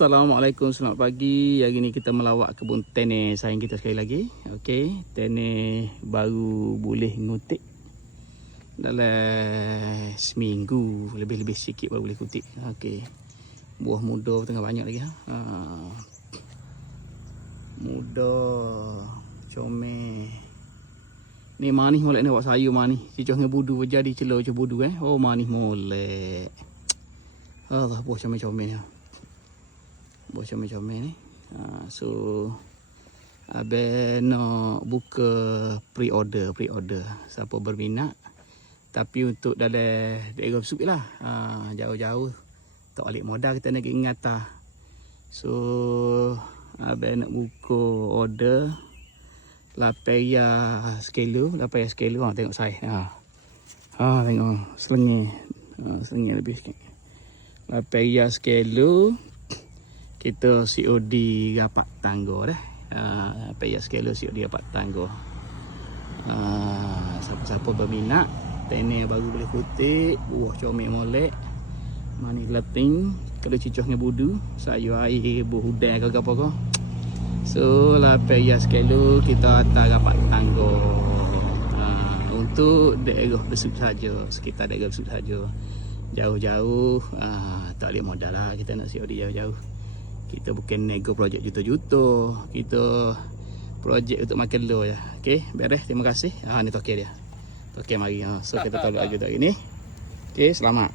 Assalamualaikum, selamat pagi. Hari ni kita melawat kebun tene sayang kita sekali lagi. Okey, tene baru boleh ngutik dalam seminggu, lebih-lebih sikit baru boleh kutik. Okey. Buah muda tengah banyak lagi ha. Muda comel. Ni manis molek ni buat sayur manis. Cicoh dengan budu jadi celur je budu Oh manis molek. Allah buah comel-comel ni. Buah comel-comel ni. So abang nak buka pre-order. Siapa berminat. Tapi untuk dalam daerah Besut lah. Jauh-jauh. Tak balik modal kita nak ingat lah. So abang nak buka order 8 kilo. Tengok saya. Tengok selengih. Selengih lebih sikit. 8 kilo. Kita COD rapat tangga dah. 8 kilo COD rapat tangga. Siapa-siapa berminat, tene baru boleh kutik, buah comel molek, manis lating, kalau cicoh dengan budu, sayur air, buah hudan ke apa ke. So 8 kilo kita hantar rapat tangga. Untuk daerah Besut saja, sekitar daerah Besut saja. Jauh-jauh tak boleh modal lah kita nak COD jauh-jauh. Kita bukan nego projek juta-juta. Kita projek untuk makan lo je. Okey, beres. Terima kasih. Ni toke dia. Toke mari. So kita tolak lagi hari ni. Okey, selamat.